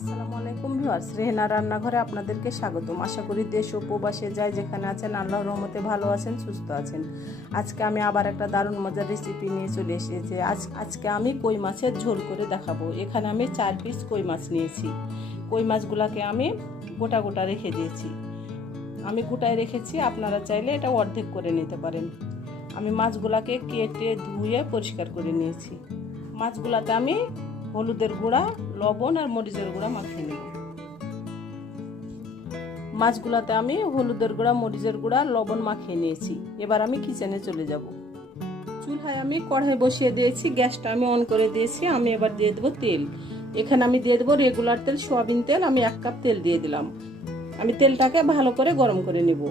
আসসালামু আলাইকুম ভিউয়ার্স, রেহেনার রান্নাঘরে আপনাদেরকে স্বাগতম। আশা করি দেশ ও প্রবাসে যায় যেখানে আছেন আল্লাহর রহমতে ভালো আছেন, সুস্থ আছেন। আজকে আমি আবার একটা দারুণ মজার রেসিপি নিয়ে চলে এসেছি। আজকে আমি কই মাছের ঝোল করে দেখাবো। এখানে আমি 4 পিস কই মাছ নিয়েছি। কই মাছগুলোকে আমি গোটা গোটা রেখে দিয়েছি। আমি গোটায় রেখেছি, আপনারা চাইলে এটা অর্ধেক করে নিতে পারেন। আমি মাছগুলোকে কেটে ধুয়ে পরিষ্কার করে নিয়েছি। মাছগুলোতে আমি হলুদের গুঁড়া, লবণ আর মরিচের গুঁড়া মাখিয়ে নেব। মাছগুলোতে আমি হলুদের গুঁড়া, মরিচের গুঁড়া, লবণ মাখিয়ে নিয়েছি। এবার আমি কিচেনে চলে যাব। চুলায় আমি কড়াই বসিয়ে দিয়েছি, গ্যাসটা আমি অন করে দিয়েছি। আমি এবার দিয়ে দেবো তেল। এখানে আমি দিয়ে দেবো রেগুলার তেল, সয়াবিন তেল। আমি 1 কাপ তেল দিয়ে দিলাম। আমি তেলটাকে ভালো করে গরম করে নেব।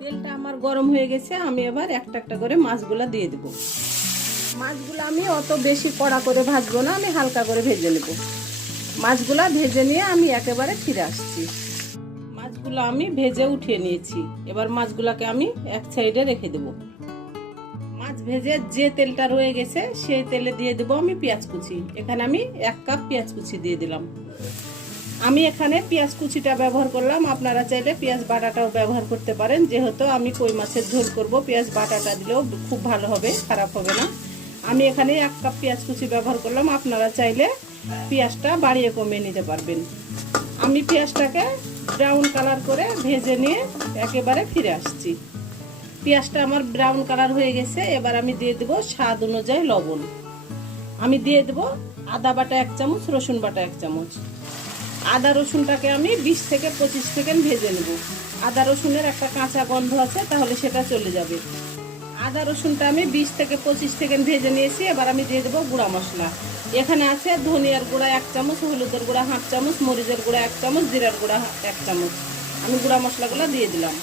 তেলটা আমার গরম হয়ে গেছে। আমি এবার একটা একটা করে মাছগুলো দিয়ে দেবো। মাছগুলো আমি অত বেশি কড়া করে ভাজবো না, আমি হালকা করে ভেজে নেব। মাছগুলো ভেজে নিয়ে আমি একেবারে ফিরে আসছি। মাছগুলো আমি ভেজে উঠিয়ে নিয়েছি। এবার মাছগুলোকে আমি এক সাইডে রেখে দেব। মাছ ভেজে যে তেলটা রয়ে গেছে সেই তেলে দিয়ে দেব আমি পেঁয়াজ কুচি। এখানে আমি 1 কাপ পেঁয়াজ কুচি দিয়ে দিলাম। আমি এখানে পেঁয়াজ কুচিটা ব্যবহার করলাম, আপনারা চাইলে পেঁয়াজ বাটাটাও ব্যবহার করতে পারেন। যেহেতু আমি কই মাছের ঝোল করব, পেঁয়াজ বাটাটা দিলেও খুব ভালো হবে, খারাপ হবে না। আমি এখানে 1 কাপ পেঁয়াজ কুচি ব্যবহার করলাম। আপনারা চাইলে পেঁয়াজটা বাড়িয়ে কমিয়ে নিতে পারবেন। আমি পেঁয়াজটাকে ব্রাউন কালার করে ভেজে নিয়ে একেবারে ফিরে আসছি। পেঁয়াজটা আমার ব্রাউন কালার হয়ে গেছে। এবার আমি দিয়ে দেব স্বাদ অনুযায়ী লবণ। আমি দিয়ে দেব আদা বাটা 1 চামচ, রসুন বাটা 1 চামচ। আদা রসুনটাকে আমি 20 থেকে 25 সেকেন্ড ভেজে নেব। আদা রসুনের একটা কাঁচা গন্ধ আছে, তাহলে সেটা চলে যাবে। আদা রসুনটা আমি 20 থেকে 25 সেকেন্ড ভেজে নিয়েছি। এবার আমি দিয়ে দেবো গুঁড়া মশলা। এখানে আছে ধনিয়ার গুঁড়া 1 চামচ, হলুদের গুঁড়া 1/2 চামচ, মরিচের গুঁড়া 1 চামচ, জিরার গুঁড়া 1 চামচ। আমি গুঁড়া মশলাগুলো দিয়ে দিলাম।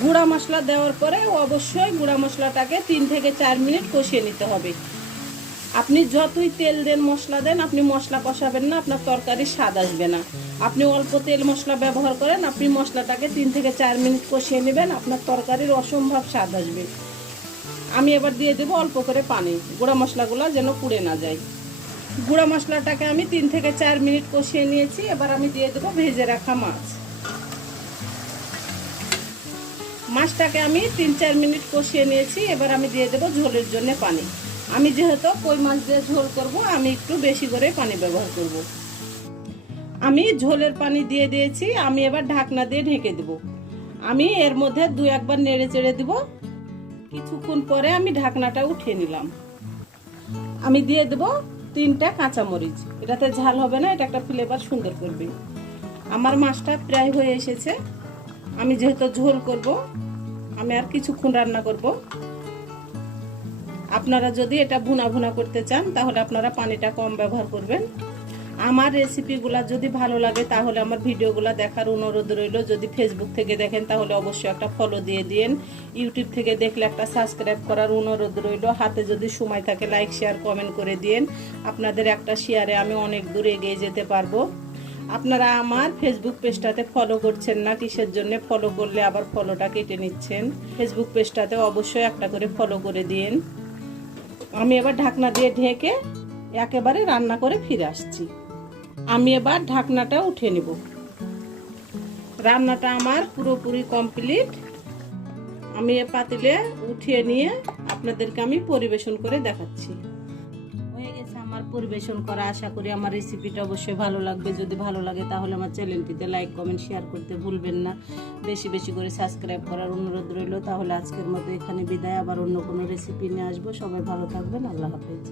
গুঁড়া মশলা দেওয়ার পরে অবশ্যই গুঁড়া মশলাটাকে 3 থেকে 4 মিনিট কষিয়ে নিতে হবে। আপনি যতই তেল দেন, মশলা দেন, আপনি মশলা কষাবেন না, আপনার তরকারির স্বাদ আসবে না। আপনি অল্প তেল মশলা ব্যবহার করেন, আপনি মশলাটাকে 3 থেকে 4 মিনিট কষিয়ে নেবেন, আপনার তরকারির অসম্ভব স্বাদ আসবে। আমি এবার দিয়ে দেবো অল্প করে পানি, গুঁড়া মশলাগুলো যেন পুড়ে না যায়। গুঁড়া মশলাটাকে আমি 3 থেকে 4 মিনিট কষিয়ে নিয়েছি। এবার আমি দিয়ে দেবো ভেজে রাখা মাছ। মাছটাকে আমি 3-4 মিনিট কষিয়ে নিয়েছি। এবার আমি দিয়ে দেবো ঝোলের জন্য পানি। আমি যেহেতু কই মাছ দিয়ে ঝোল করব, আমি একটু বেশি করে পানি ব্যবহার করব। আমি ঝোলের পানি দিয়ে দিয়েছি। আমি এবার ঢাকনা দিয়ে ঢেকে দেব। আমি এর মধ্যে 2-1 বার নেড়ে চেড়ে দেব। কিছুক্ষণ পরে আমি ঢাকনাটা উঠিয়ে নিলাম। আমি দিয়ে দেব 3টা কাঁচামরিচ। এটাতে ঝাল হবে না, এটা একটা ফ্লেভার সুন্দর করবে। আমার মাছটা প্রায় হয়ে এসেছে। আমি যেহেতু ঝোল করব, আমি আর কিছুক্ষণ রান্না করব। আপনারা যদি এটা ভুনা ভুনা করতে চান তাহলে আপনারা পানিটা কম ব্যবহার করবেন। আমার রেসিপিগুলো যদি ভালো লাগে তাহলে আমার ভিডিওগুলো দেখার অনুরোধ রইল। যদি ফেসবুক থেকে দেখেন তাহলে অবশ্যই একটা ফলো দিয়ে দিন। ইউটিউব থেকে দেখলে একটা সাবস্ক্রাইব করার অনুরোধ রইল। হাতে যদি সময় থাকে লাইক, শেয়ার, কমেন্ট করে দিন। আপনাদের একটা শেয়ারে আমি অনেক দূর এগিয়ে যেতে পারবো। আপনারা আমার ফেসবুক পেজটাতে ফলো করছেন না, কিসের জন্য? ফলো করলে আবার ফলোটা কেটে নিচ্ছেন। ফেসবুক পেজটাতে অবশ্যই একটা করে ফলো করে দিন। আমি এবার ঢাকনা দিয়ে ঢেকে একেবারে রান্না করে ফিরে আসছি। আমি এবার ঢাকনাটা উঠিয়ে নেব। রান্নাটা আমার পুরোপুরি কমপ্লিট। আমি এ পাতিলে উঠিয়ে নিয়ে আপনাদেরকে আমি পরিবেশন করে দেখাচ্ছি। হয়ে গেছে আমার পরিবেশন করা। আশা করি আমার রেসিপিটা অবশ্যই ভালো লাগবে। যদি ভালো লাগে তাহলে আমার চ্যানেলটিতে লাইক, কমেন্ট, শেয়ার করতে ভুলবেন না। বেশি বেশি করে সাবস্ক্রাইব করার অনুরোধ রইল। তাহলে আজকের মতো এখানে বিদায়। আবার অন্য কোনো রেসিপি নিয়ে আসবো। সবাই ভালো থাকবেন। আল্লাহ হাফেজ।